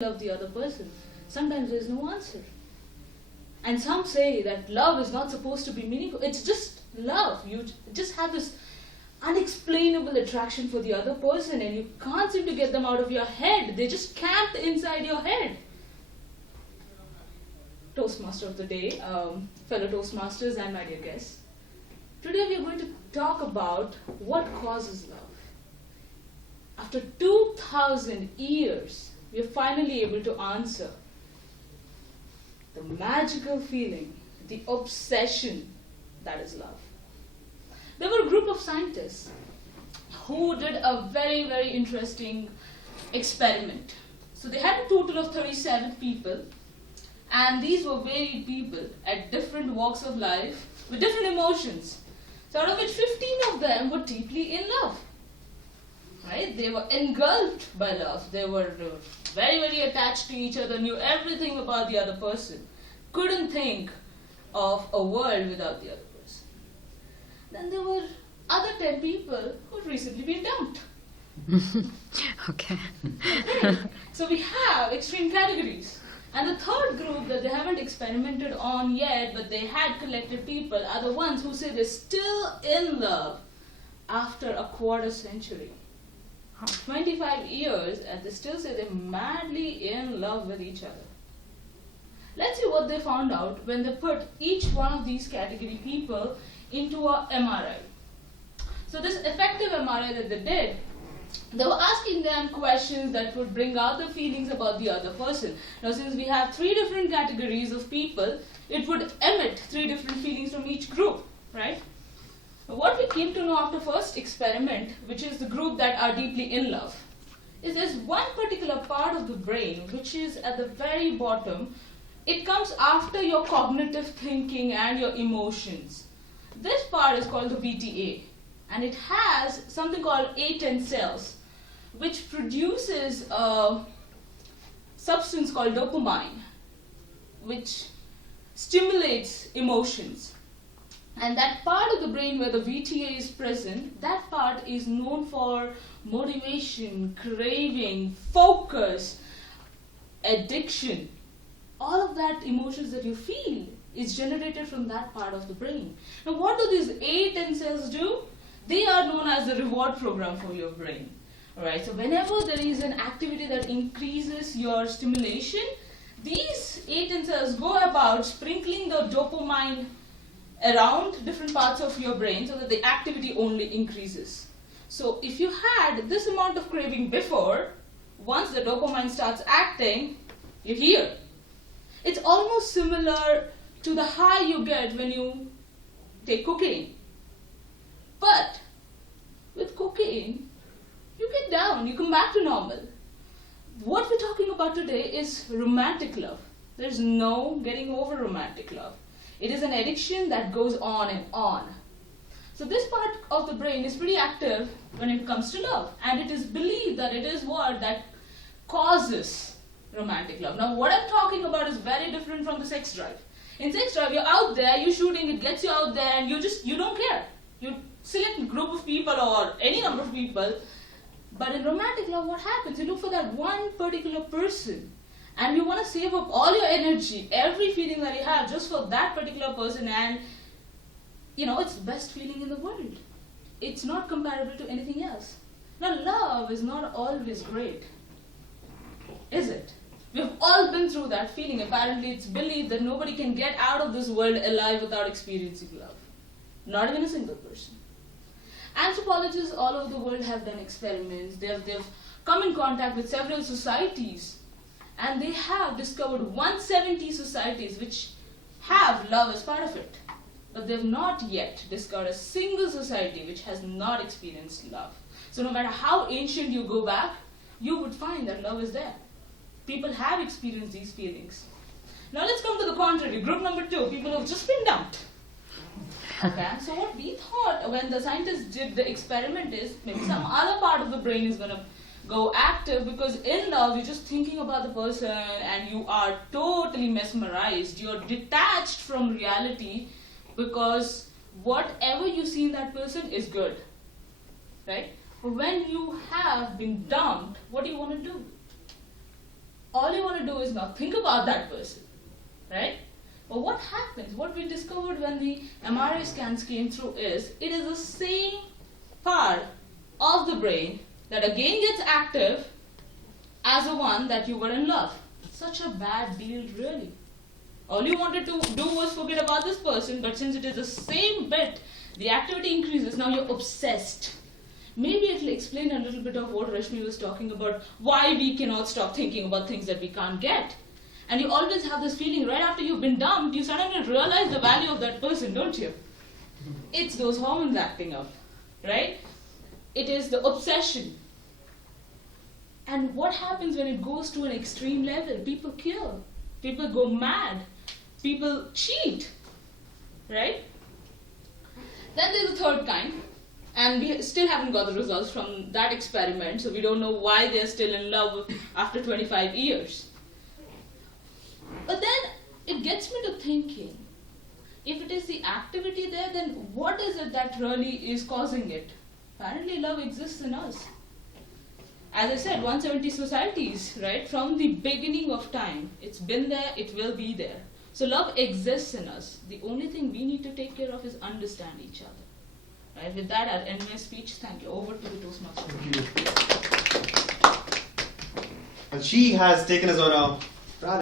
love the other person, sometimes there's no answer. And some say that love is not supposed to be meaningful. It's just love. You just have this unexplainable attraction for the other person and you can't seem to get them out of your head. They just camped inside your head. Toastmaster of the day, fellow Toastmasters and my dear guests. Today we are going to talk about what causes love. After 2000 years, we are finally able to answer the magical feeling, the obsession that is love. There were a group of scientists who did a very, very interesting experiment. So they had a total of 37 people, and these were varied people at different walks of life with different emotions. So out of which 15 of them were deeply in love. Right? They were engulfed by love. They were very, very attached to each other, knew everything about the other person, couldn't think of a world without the other person. Then there were other 10 people who had recently been dumped. Okay. So we have extreme categories. And the third group that they haven't experimented on yet, but they had collected people, are the ones who say they're still in love after a quarter century. 25 years, and they still say they're madly in love with each other. Let's see what they found out when they put each one of these category people into a MRI. So this effective MRI that they did, they were asking them questions that would bring out the feelings about the other person. Now since we have 3 different categories of people, it would emit 3 different feelings from each group, right? What we came to know after first experiment, which is the group that are deeply in love, is there's one particular part of the brain which is at the very bottom. It comes after your cognitive thinking and your emotions. This part is called the VTA, and it has something called A10 cells, which produces a substance called dopamine, which stimulates emotions. And that part of the brain where the VTA is present, that part is known for motivation, craving, focus, addiction. All of that emotions that you feel is generated from that part of the brain. Now what do these A10 cells do? They are known as the reward program for your brain. Alright, so whenever there is an activity that increases your stimulation, these A10 cells go about sprinkling the dopamine around different parts of your brain so that the activity only increases. So if you had this amount of craving before, once the dopamine starts acting, you're here. It's almost similar to the high you get when you take cocaine. But with cocaine, you get down, you come back to normal. What we're talking about today is romantic love. There's no getting over romantic love. It is an addiction that goes on and on. So this part of the brain is pretty active when it comes to love, and it is believed that it is what that causes romantic love. Now what I'm talking about is very different from the sex drive. In sex drive, you're out there, you're shooting, it gets you out there, and you don't care. You select a group of people or any number of people. But in romantic love, what happens? You look for that one particular person, and you want to save up all your energy, every feeling that you have just for that particular person, and it's the best feeling in the world. It's not comparable to anything else. Now love is not always great, is it? We've all been through that feeling. Apparently it's believed that nobody can get out of this world alive without experiencing love. Not even a single person. Anthropologists all over the world have done experiments. They've come in contact with several societies, and they have discovered 170 societies which have love as part of it. But they've not yet discovered a single society which has not experienced love. So no matter how ancient you go back, you would find that love is there. People have experienced these feelings. Now let's come to the contrary. Group number 2, people who have just been dumped. Okay, so what we thought when the scientists did the experiment is maybe some other part of the brain is going to go active, because in love you're just thinking about the person and you are totally mesmerized. You're detached from reality because whatever you see in that person is good, right? But when you have been dumped, what do you want to do? all want to do is not think about that person, right? But what happens, what we discovered when the MRI scans came through is, it is the same part of the brain that again gets active as the one that you were in love. Such a bad deal, really. All you wanted to do was forget about this person, but since it is the same bit, the activity increases, now you're obsessed. Maybe it'll explain a little bit of what Rashmi was talking about, why we cannot stop thinking about things that we can't get. And you always have this feeling, right after you've been dumped, you suddenly realize the value of that person, don't you? It's those hormones acting up, right? It is the obsession. And what happens when it goes to an extreme level? People kill, people go mad, people cheat, right? Then there's a third kind, and we still haven't got the results from that experiment, so we don't know why they're still in love after 25 years. But then it gets me to thinking, if it is the activity there, then what is it that really is causing it? Apparently love exists in us. As I said, 170 societies, right? From the beginning of time, it's been there, it will be there. So love exists in us. The only thing we need to take care of is understand each other. Right? With that, I'll end my speech. Thank you. Over to the Toastmaster. Thank you. And she has taken us on a